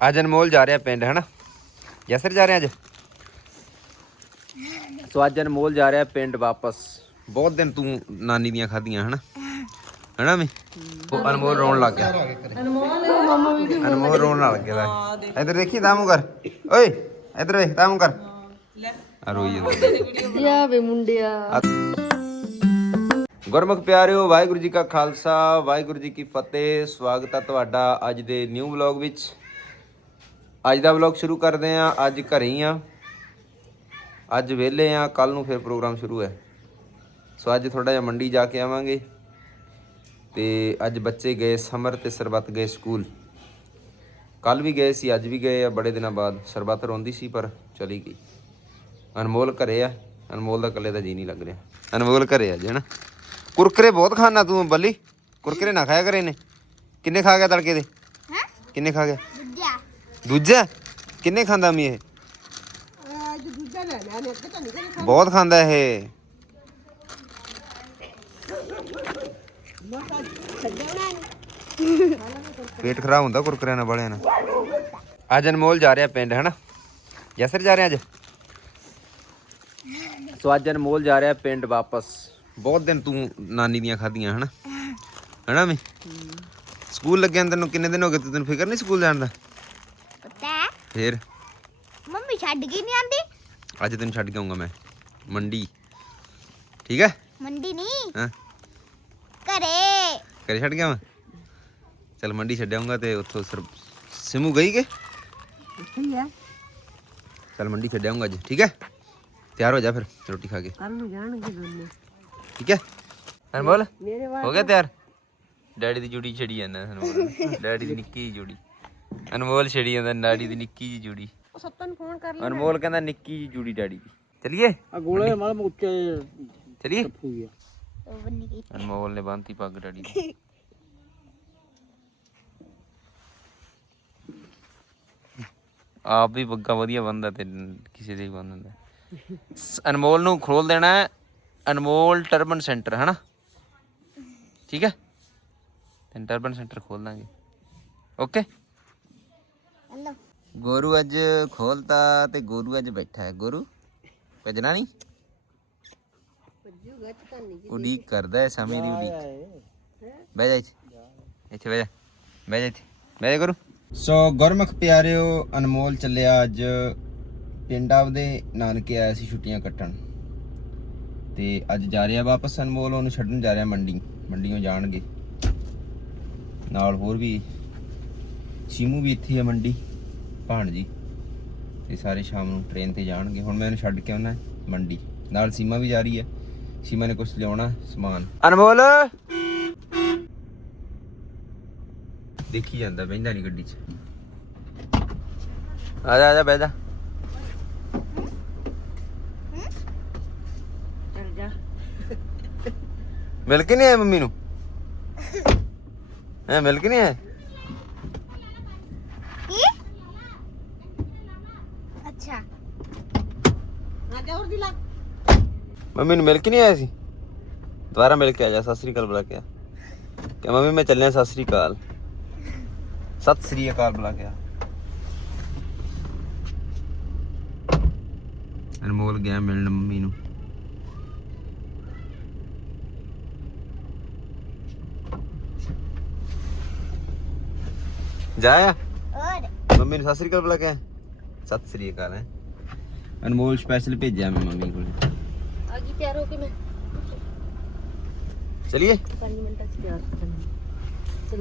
ਅੱਜ ਅਨਮੋਲ ਜਾ ਰਿਹਾ ਪਿੰਡ ਹਨਾ? ਯਸਰ ਜਾ ਰਿਹਾ ਅੱਜ? ਸੋ ਅੱਜ ਅਨਮੋਲ ਜਾ ਰਿਹਾ ਪਿੰਡ ਵਾਪਸ। ਬਹੁਤ ਦਿਨ ਤੂੰ ਨਾਨੀ ਦੀਆਂ ਖਾਧੀਆਂ ਹਨਾ? ਹਨਾ ਮੈਂ ਉਹ ਅਨਮੋਲ ਰੋਣ ਲੱਗ ਗਿਆ। ਅਨਮੋਲ? ਰੋਣ ਲੱਗ ਗਿਆ ਲੈ। ਇੱਧਰ ਦੇਖੀ ਤਾਮੂ ਕਰ। ਓਏ ਇੱਧਰ ਵੇਖ ਤਾਮੂ ਕਰ। ਆ ਰੋਈ ਜਾਂਦਾ। ਯਾ ਵੇ ਮੁੰਡਿਆ। ਗੁਰਮੁਖ ਪਿਆਰਿਓ ਵਾਹਿਗੁਰੂ ਜੀ ਕਾ ਖਾਲਸਾ ਵਾਹਿਗੁਰੂ ਜੀ ਕੀ ਫਤਿਹ। ਸਵਾਗਤ ਹੈ ਤੁਹਾਡਾ ਅੱਜ ਦੇ ਨਿਊ ਵਲੌਗ ਵਿੱਚ। ਅੱਜ ਦਾ ਵਲੌਗ ਸ਼ੁਰੂ ਕਰਦੇ ਆਂ ਅੱਜ ਘਰੇ ਹੀ ਆਂ ਅੱਜ ਵਿਹਲੇ ਆਂ ਕੱਲ ਨੂੰ ਫਿਰ ਪ੍ਰੋਗਰਾਮ ਸ਼ੁਰੂ ਹੈ। ਸੋ ਅੱਜ ਥੋੜਾ ਜਿਹਾ ਮੰਡੀ ਜਾ ਕੇ ਆਵਾਂਗੇ। ਤੇ ਅੱਜ ਬੱਚੇ ਗਏ ਸਮਰ ਤੇ ਸਰਬੱਤ ਗਏ ਸਕੂਲ। ਕੱਲ ਵੀ ਗਏ ਸੀ ਅੱਜ ਵੀ ਗਏ ਆ ਬੜੇ ਦਿਨਾਂ ਬਾਅਦ। ਸਰਬੱਤ ਰੋਂਦੀ ਸੀ ਪਰ ਚਲੀ ਗਈ। ਅਨਮੋਲ ਘਰੇ ਆ। ਅਨਮੋਲ ਦਾ ਇਕੱਲੇ ਦਾ ਜੀ ਨਹੀਂ ਲੱਗ ਰਿਹਾ। ਅਨਮੋਲ ਘਰੇ ਆ ਜੀ ਹਨਾ? ਕੁਰਕਰੇ ਬਹੁਤ ਖਾਣਾ ਤੂੰ ਬੱਲੀ। ਕੁਰਕਰੇ ਨਾ ਖਾਇਆ ਕਰੇ ਨੇ ਕਿੰਨੇ ਖਾ ਗਿਆ ਤੜਕੇ ਦੇ? ਹਾਂ? ਕਿੰਨੇ ਖਾ ਗਿਆ? ਦੂਜਾ? ਕਿੰਨੇ ਖਾਂਦਾ ਮੀ ਇਹ? ਅੱਜ ਦੂਜਾ ਲੈ ਲਿਆ ਨੇ ਅੱਗੇ ਤਾਂ ਨਹੀਂ ਕਰੇ ਬਹੁਤ ਖਾਂਦਾ ਇਹ। ਨਹੀਂ ਪੇਟ ਖਰਾਬ ਹੁੰਦਾ ਕੁਰਕਰਿਆਂ ਨਾਲ ਬੜਿਆਂ ਨਾਲ। ਅੱਜ ਅਨਮੋਲ ਜਾ ਰਿਹਾ ਪਿੰਡ ਹਨਾ? ਯਸਰ ਜਾ ਰਿਹਾ ਅੱਜ? ਸੋ ਅੱਜ ਅਨਮੋਲ ਜਾ ਰਿਹਾ ਪਿੰਡ ਵਾਪਸ। ਬਹੁਤ ਦਿਨ ਤੂੰ ਨਾਨੀ ਦੀਆਂ ਖਾਧੀਆਂ ਹਨਾ? ਹਨਾ ਮੈਂ? ਸਕੂਲ ਲੱਗਿਆਂ ਨੂੰ ਤੈਨੂੰ ਕਿੰਨੇ ਦਿਨ ਹੋ ਗਏ? ਤੇ ਤੈਨੂੰ ਫਿਕਰ ਨਹੀਂ ਸਕੂਲ ਜਾਣ ਦਾ? ਫੇਰ? ਮੰਮੀ ਛੱਡ ਕੇ ਨਹੀਂ ਆਂਦੀ ਅੱਜ ਤੈਨੂੰ ਛੱਡ ਕੇ ਆਉਂਗਾ ਮੈਂ। ਮੰਡੀ। ਠੀਕ ਹੈ? ਮੰਡੀ ਨਹੀਂ ਹਾਂ? ਘਰੇ। ਘਰੇ ਛੱਡ ਗਿਆ ਮੈਂ ਚਲ ਮੰਡੀ ਛੱਡ ਆਉਂਗਾ ਤੇ ਉੱਥੋਂ ਸਰ ਸਿਮੂ ਗਈ ਕਿ? ਸਹੀ ਹੈ ਚਲ ਮੰਡੀ ਛੱਡ ਆਉਂਗਾ ਅੱਜ। ਠੀਕ ਹੈ? ਤਿਆਰ ਹੋ ਜਾ ਫਿਰ ਰੋਟੀ ਖਾ ਕੇ। ਕੱਲ ਨੂੰ ਜਾਣਗੇ ਦੋਨੇ। ਠੀਕ ਹੈ? ਅਨਮੋਲ ਮੇਰੇ ਹੋ ਗਿਆ ਤਿਆਰ? ਡੈਡੀ ਦੀ ਜੁੜੀ ਛੜੀ ਜਾਂਦਾ ਅਨਮੋਲ ਡੈਡੀ ਦੀ ਨਿੱਕੀ ਜੁੜੀ। ਅਨਮੋਲ ਛੜੀ ਜਾਂਦਾ ਡੈਡੀ ਦੀ ਨਿੱਕੀ ਜਿਹੀ ਜੁੜੀ। ਉਹ ਸੱਤਾਂ ਨੂੰ ਫੋਨ ਕਰ ਅਨਮੋਲ ਕਹਿੰਦਾ ਨਿੱਕੀ ਜਿਹੀ ਜੁੜੀ ਡੈਡੀ ਦੀ। ਚਲਿਏ? ਆ ਗੋਲੇ ਮਾਲ ਮੁੱਚੇ ਚਲਿਏ? ਹੋ ਗਿਆ ਉਹ ਬੰਨੀ ਗਈ ਅਨਮੋਲ ਨੇ ਬੰਨਤੀ ਪੱਗ ਡੈਡੀ ਦੀ। ਆਪ ਵੀ ਪੱਗਾਂ ਵਧੀਆ ਬੰਨਦਾ ਤੇ ਕਿਸੇ ਦੇ ਵੀ ਸ- ਅਨਮੋਲ ਨੂੰ ਖੋਲ ਦੇਣਾ ਹੈ। ਅਨਮੋਲ ਟਰਬਨ ਸੈਂਟਰ ਹਨਾ? ਠੀਕ ਹੈ? ਤੇ ਟਰਬਨ ਸੈਂਟਰ ਖੋਲ ਦਾਂਗੇ। ਓਕੇ? ਗੋਰੂ ਅੱਜ ਖੋਲਤਾ ਤੇ ਗੋਰੂ ਅੱਜ ਬੈਠਾ ਹੈ। ਗੋਰੂ ਭਜਣਾ ਨਹੀਂ? ਉਡੀਕ ਕਰਦਾ ਹੈ ਸਮੇਂ ਦੀ ਉਡੀਕ। ਬਹਿ ਜਾ ਇੱਥੇ। ਇੱਥੇ ਬਹਿ ਜਾ। ਬਹਿ ਜਾ ਇੱਥੇ। ਬਹਿ ਜਾ ਗੁਰੂ। ਸੋ ਗੁਰਮੁਖ ਪਿਆਰਿਓ ਅਨਮੋਲ ਚੱਲਿਆ ਅੱਜ। ਪਿੰਡ ਆਪਦੇ ਨਾਨਕੇ ਆਇਆ ਸੀ ਛੁੱਟੀਆਂ ਕੱਟਣ। ਤੇ ਅੱਜ ਜਾ ਰਿਹਾ ਵਾਪਸ ਅਨਮੋਲ ਉਹਨੂੰ ਛੱਡਣ ਜਾ ਰਿਹਾ ਮੰਡੀ। ਮੰਡੀੋਂ ਜਾਣਗੇ। ਨਾਲ ਹੋਰ ਵੀ ਸ਼ੀਮੂ ਵੀ ਇੱਥੇ ਹੈ ਮੰਡੀ। ਭਾਣਜੀ ਤੇ ਸਾਰੇ ਸ਼ਾਮ ਨੂੰ ਟ੍ਰੇਨ ਤੇ ਜਾਣਗੇ। ਹੁਣ ਮੈਂ ਇਹਨੂੰ ਛੱਡ ਕੇ ਆਉਣਾ ਮੰਡੀ ਨਾਲ ਸੀਮਾ ਵੀ ਜਾ ਰਹੀ ਹੈ। ਸੀਮਾ ਨੇ ਕੁਝ ਲਿਆਉਣਾ ਸਮਾਨ। ਅਨਮੋਲ! ਦੇਖੀ ਜਾਂਦਾ ਬਹਿੰਦਾ ਨਹੀਂ ਗੱਡੀ 'ਚ। ਆ ਜਾ ਆ ਜਾ ਬਹਿ ਜਾ। ਚੱਲ ਜਾ। ਮਿਲ ਕੇ ਨਹੀਂ ਆਇਆ ਮੰਮੀ ਨੂੰ? ਹੈ ਮਿਲ ਕੇ ਨਹੀਂ ਆਇਆ ਕੀ ਅੱਛਾ ਆ ਜਾ ਹੋਰ ਦੀ ਮੰਮੀ ਨੂੰ ਮਿਲ ਕੇ ਨਹੀਂ ਆਇਆ ਸੀ? ਦੁਬਾਰਾ ਮਿਲ ਕੇ ਆ ਜਾ ਸਤਿ ਸ੍ਰੀ ਅਕਾਲ ਬੁਲਾ ਕੇ ਆ। ਕਿ ਮੰਮੀ ਮੈਂ ਚੱਲਿਆ ਸਤਿ ਸ੍ਰੀ ਅਕਾਲ। ਸਤਿ ਸ੍ਰੀ ਅਕਾਲ ਬੁਲਾ ਕੇ ਆ। ਅਨਮੋਲ ਗਿਆ ਮਿਲਣ ਮੰਮੀ ਨੂੰ। ਜਾਇਆ ਔਰ ਮੰਮੀ ਨੂੰ ਸਤਿ ਸ੍ਰੀ ਅਕਾਲ ਬੁਲਾ ਕੇ? ਸਤਿ ਸ੍ਰੀ ਅਕਾਲ ਹੈ। ਅਨਮੋਲ ਸਪੈਸ਼ਲ ਭੇਜਿਆ ਮੈਂ ਮੰਮੀ ਕੋਲ। ਆ ਗਈ ਤਿਆਰ ਹੋ ਕੇ ਮੈਂ। ਚਲਿਏ। 5 ਮਿੰਟਾਂ ਚ ਤਿਆਰ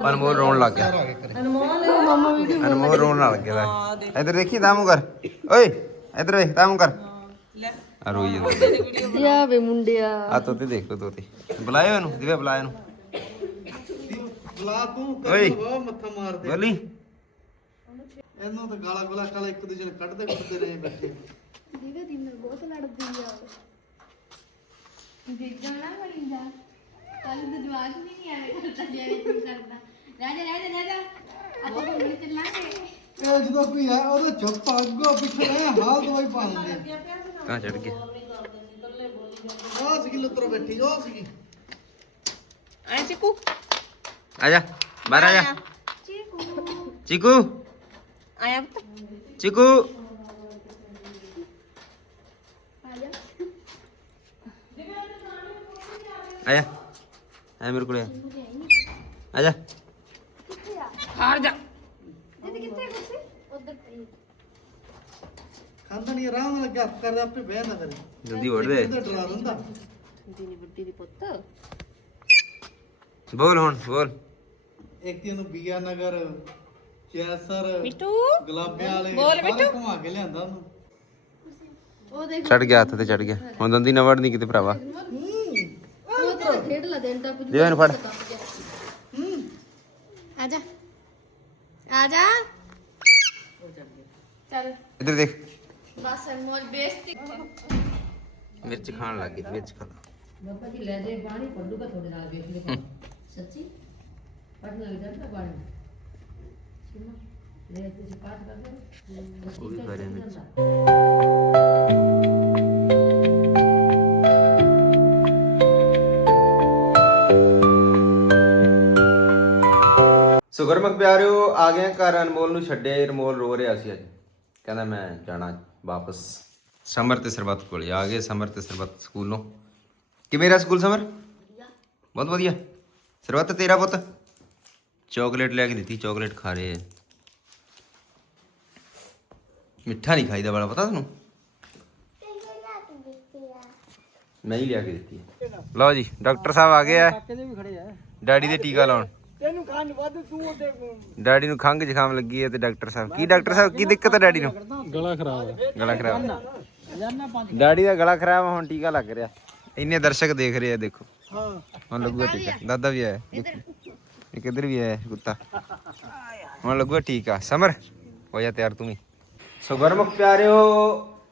ਅਨਮੋਲ ਰੋਣ ਲੱਗ ਗਿਆ। ਅਨਮੋਲ ਮਮਾ ਵੀ ਅਨਮੋਲ ਰੋਣ ਲੱਗ ਗਿਆ। ਇੱਧਰ ਦੇਖੀ ਤਾਮੂ ਕਰ। ਓਏ ਇੱਧਰ ਵੇਖ ਤਾਮੂ ਕਰ। ਆ ਰੋਈ ਜਾਂਦਾ। ਯਾ ਵੇ ਮੁੰਡਿਆ। ਆ ਤੋਤੇ ਦੇਖ ਲੋ ਤੋਤੇ। ਬੁਲਾਇਓ ਇਹਨੂੰ ਦਿਵੇ ਬੁਲਾਇਆ ਇਹਨੂੰ। ਬੁਲਾ ਤੂੰ ਬਹੁਤ ਮੱਥਾ ਮਾਰਦੇ। ਬੋਲੀ। ਇਹਨੂੰ ਤਾਂ ਗਾਲਾਂ ਗੁਲਾ ਕਾਲਾ ਇੱਕ ਦੂਜੇ ਨੂੰ ਕੱਢਦੇ ਕੱਢਦੇ ਰਹੇ ਬੈਠੇ। ਦੀਵੇ ਦੀ ਮੈਂ ਬਹੁਤ ਲੜਦੀ ਆ ਦੇਖਣਾ ਨਾ ਬਣੀ ਜਾ ਕੱਲ ਤੇ ਜਵਾਕ ਵੀ ਨਹੀਂ ਆਇਆ ਕਰਦਾ ਜਿਵੇਂ ਤੂੰ ਕਰਦਾ। ਰਾਜਾ ਰਾਜਾ ਰਾਜਾ ਆਪਾਂ ਘੁੰਮਣ ਚੱਲਾਂਗੇ। ਇਹ ਜਦੋਂ ਕੋਈ ਆ ਉਹਦਾ ਚੁੱਪ ਅੱਗੋਂ ਪਿੱਛੇ ਹਾਲ ਦਵਾਈ ਪਾ ਦਿੰਦੇ ਕਹਾਂ ਚੜ ਗਿਆ। ਆਹ ਸੀਗੀ ਲੁੱਤਰ ਬੈਠੀ ਉਹ ਸੀਗੀ। ਐ ਚਿਕੂ? ਆ ਜਾ ਬਾਹਰ ਆ ਜਾ। ਚੀਕੂ? ਆਇਆ ਪੁੱਤ ਚਿਕੂ ਆਇਆ ਆ ਮੇਰੇ ਕੋਲ ਆ ਜਾ ਹਾਰ ਜਾ ਦੀਦੀ ਕਿੱਥੇ ਕੁਰਸੀ ਉਧਰ ਪਈ ਖਾਂਦਾ ਨਹੀਂ ਆਰਾਮ ਨਾਲ ਲੱਗਾ ਕਰਦਾ ਆਪੇ ਬਹਿ ਨਾ ਕਰੇ ਜਲਦੀ ਵੜ ਦੇ ਇਹਦਾ ਡਰਾ ਦਿੰਦਾ ਦੀਨੀ ਵੱਡੀ ਦੀ ਪੁੱਤ ਬੋਲ ਹੁਣ ਬੋਲ ਇੱਕ ਦਿਨ ਨੂੰ ਬੀਆ ਨਗਰ ਜੈਸਰ ਮਿੱਟੂ ਗੁਲਾਬਿਆਂ ਵਾਲੇ ਬੋਲ ਸਾਰੇ ਘੁਮਾ ਕੇ ਲਿਆਂਦਾ ਉਹਨੂੰ। ਉਹ ਦੇਖ। ਚੜ ਗਿਆ ਹੱਥ ਤੇ ਚੜ ਗਿਆ। ਹੁਣ ਦੰਦੀ ਨਾ ਵੜਨੀ ਕਿਤੇ ਭਰਾਵਾ। ਉਹ ਤੇਰਾ ਖੇਡ ਲਾ ਦੇਣ ਦਾ ਦੇ ਇਹਨੂੰ ਫੜ। ਆ ਜਾ। ਆ ਜਾ। ਚੱਲ। ਇੱਧਰ ਦੇਖ। ਬਸ ਮੋਲ ਬੇਇੱਜ਼ਤੀ। ਮਿਰਚ ਖਾਣ ਲੱਗ ਗਈ ਮਿਰਚ ਖਾ ਲਾ। ਬਾਬਾ ਜੀ ਲੈ ਦੇ ਪਾਣੀ ਪੜੂਗਾ ਤੁਹਾਡੇ ਨਾਲ ਵੇਖ ਲਿਓ ਸੱਚੀ? ਪੜਨ ਲੱਗ ਜਾਂਦਾ ਪਾਣੀ ਸੁਣੋ ਲੈ ਤੁਸੀਂ ਪਾਠ ਕਰਦੇ ਹੋ ਉਹ ਵੀ ਸੋ ਗੁਰਮੁਖ ਪਿਆਰਿਓ ਆ ਗਏ ਘਰ ਅਨਮੋਲ ਨੂੰ ਛੱਡਿਆ ਇਹ ਅਨਮੋਲ ਰੋ ਰਿਹਾ ਸੀ ਅੱਜ। ਕਹਿੰਦਾ ਮੈਂ ਜਾਣਾ ਵਾਪਸ। ਸਮਰ ਤੇ ਸਰਬੱਤ ਕੋਲ। ਆ ਗਏ ਸਮਰ ਤੇ ਸਰਬੱਤ ਸਕੂਲੋਂ। ਕਿਵੇਂ ਰਿਹਾ ਸਕੂਲ ਸਮਰ? ਬਹੁਤ ਵਧੀਆ। ਸਰਬੱਤ ਤੇਰਾ ਪੁੱਤ? ਚਾਕਲੇਟ ਲੈ ਕੇ ਦਿੱਤੀ ਚਾਕਲੇਟ ਖਾ ਰਹੇ ਆ। ਮਿੱਠਾ ਨਹੀਂ ਖਾਈਦਾ ਵਾਲਾ ਪਤਾ ਤੁਹਾਨੂੰ ਮੈਂ ਹੀ ਲਿਆ ਕੇ ਦਿੱਤੀ ਹੈ। ਲਓ ਜੀ ਡਾਕਟਰ ਸਾਹਿਬ ਆ ਗਏ ਆ। ਡੈਡੀ ਦੇ ਟੀਕਾ ਲਾਉਣ। ਤੈਨੂੰ ਖੰਗ ਵੱਧ ਤੂੰ ਡੈਡੀ ਨੂੰ ਖੰਗ ਜ਼ੁਕਾਮ ਲੱਗੀ ਹੈ ਤੇ ਡਾਕਟਰ ਸਾਹਿਬ ਕੀ ਡਾਕਟਰ ਸਾਹਿਬ ਕੀ ਦਿੱਕਤ ਹੈ ਡੈਡੀ ਨੂੰ? ਗਲਾ ਖਰਾਬ ਹੈ ਗਲਾ ਖਰਾਬ। ਡੈਡੀ ਦਾ ਗਲਾ ਖਰਾਬ ਹੁਣ ਟੀਕਾ ਲੱਗ ਰਿਹਾ। ਇੰਨੇ ਦਰਸ਼ਕ ਦੇਖ ਰਹੇ ਆ ਦੇਖੋ। ਹਾਂ। ਹੁਣ ਲੱਗੂਗਾ ਟੀਕਾ। ਦਾਦਾ ਵੀ ਆਇਆ ਇੱਕ ਇੱਧਰ ਵੀ ਆਇਆ ਕੁੱਤਾ। ਹੁਣ ਲੱਗੂਗਾ ਟੀਕਾ ਸਮਰ ਹੋ ਜਾ ਤਿਆਰ ਤੂੰ ਵੀ। ਸੋ ਗੁਰਮੁਖ ਪਿਆਰਿਓ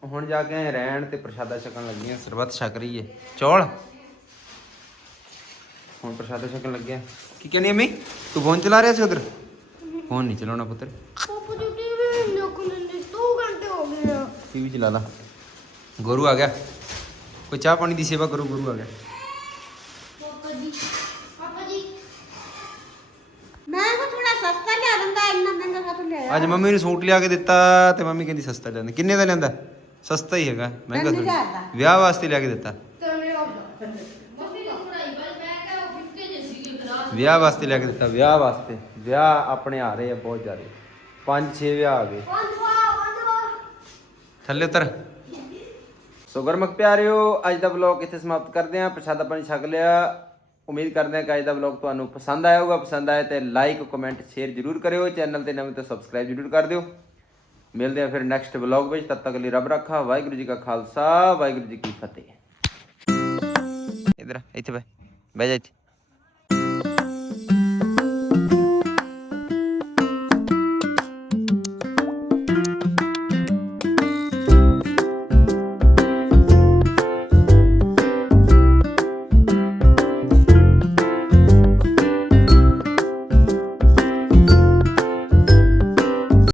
ਹੁਣ ਜਾ ਕੇ ਆਏ ਰਹਿਣ ਤੇ ਪ੍ਰਸ਼ਾਦਾ ਛਕਣ ਲੱਗੀਆਂ ਸਰਬੱਤ ਛਕ ਰਹੀ ਏ। ਚੌਲ? ਹੁਣ ਪ੍ਰਸ਼ਾਦਾ ਛਕਣ ਲੱਗਿਆ ਕੀ ਕਹਿੰਦੀ ਅੰਮੀ? ਤੂੰ ਫੋਨ ਚਲਾ ਰਿਹਾ ਸੀ ਉਧਰ? ਫੋਨ ਨਹੀਂ ਚਲਾਉਣਾ ਪੁੱਤਰ। ਪਾਪਾ ਜੀ ਟੀਵੀ ਨੇ 2 ਘੰਟੇ ਹੋ ਗਏ ਆ। ਟੀਵੀ ਚਲਾ ਲਾ। ਗੁਰੂ ਆ ਗਿਆ। ਕੋਈ ਚਾਹ ਪਾਣੀ ਦੀ ਸੇਵਾ ਕਰੋ ਗੁਰੂ ਆ ਗਿਆ। ਪਾਪਾ ਜੀ ਪਾਪਾ ਜੀ ਮੈਂ ਕੋ ਥੋੜਾ ਸਸਤਾ ਲਿਆ ਦਿੰਦਾ ਇੰਨਾ ਮਹਿੰਗਾ ਕਾ ਲਿਆ ਅੱਜ ਮੰਮੀ ਨੂੰ ਸੂਟ ਲਿਆ ਕੇ ਦਿੱਤਾ ਤੇ ਮੰਮੀ ਕਹਿੰਦੀ ਸਸਤਾ ਲਿਆਂਦਾ। ਕਿੰਨੇ ਦਾ ਲਿਆਂਦਾ? ਸਸਤਾ ਹੀ ਹੈਗਾ ਮਹਿੰਗਾ ਥੋੜ੍ਹੀ। ਵਿਆਹ ਵਾਸਤੇ ਲਿਆ ਕੇ ਦਿੱਤਾ। ਵਿਆਹ ਵਾਸਤੇ ਲਿਆ ਕੇ ਦਿੱਤਾ ਵਿਆਹ ਵਾਸਤੇ। ਵਿਆਹ ਆਪਣੇ ਆ ਰਹੇ ਆ ਬਹੁਤ ਜ਼ਿਆਦਾ। ਪੰਜ ਛੇ ਵਿਆਹ ਆ ਗਏ। ਬੰਦਵਾ ਬੰਦਵਾ ਥੱਲੇ ਉਤਰ। ਸੋ ਗੁਰਮੁਖ ਪਿਆਰਿਓ ਅੱਜ ਦਾ ਵਲੌਗ ਇੱਥੇ ਸਮਾਪਤ ਕਰਦੇ ਹਾਂ। ਪ੍ਰਸ਼ਾਦਾ ਪਾਣੀ ਛਕ ਲਿਆ। ਉਮੀਦ ਕਰਦੇ ਹਾਂ ਕਿ ਅੱਜ ਦਾ ਵਲੌਗ ਤੁਹਾਨੂੰ ਪਸੰਦ ਆਇਆ ਹੋਊਗਾ। ਪਸੰਦ ਆਇਆ ਤੇ ਲਾਈਕ ਕਮੈਂਟ ਸ਼ੇਅਰ ਜਰੂਰ ਕਰਿਓ। ਚੈਨਲ ਤੇ ਨਵੇਂ ਤੇ ਸਬਸਕ੍ਰਾਈਬ ਜਰੂਰ ਕਰ ਦਿਓ। ਮਿਲਦੇ ਹਾਂ ਫਿਰ ਨੈਕਸਟ ਵਲੌਗ ਵਿੱਚ। ਤਦ ਤੱਕ ਲਈ ਰੱਬ ਰੱਖਾ। ਵਾਹਿਗੁਰੂ ਜੀ ਕਾ ਖਾਲਸਾ। ਵਾਹਿਗੁਰੂ ਜੀ ਕੀ ਫਤਿਹ। ਇਧਰ ਇੱਥੇ ਬੈ ਬਹਿ ਜਾ ਇੱਥੇ।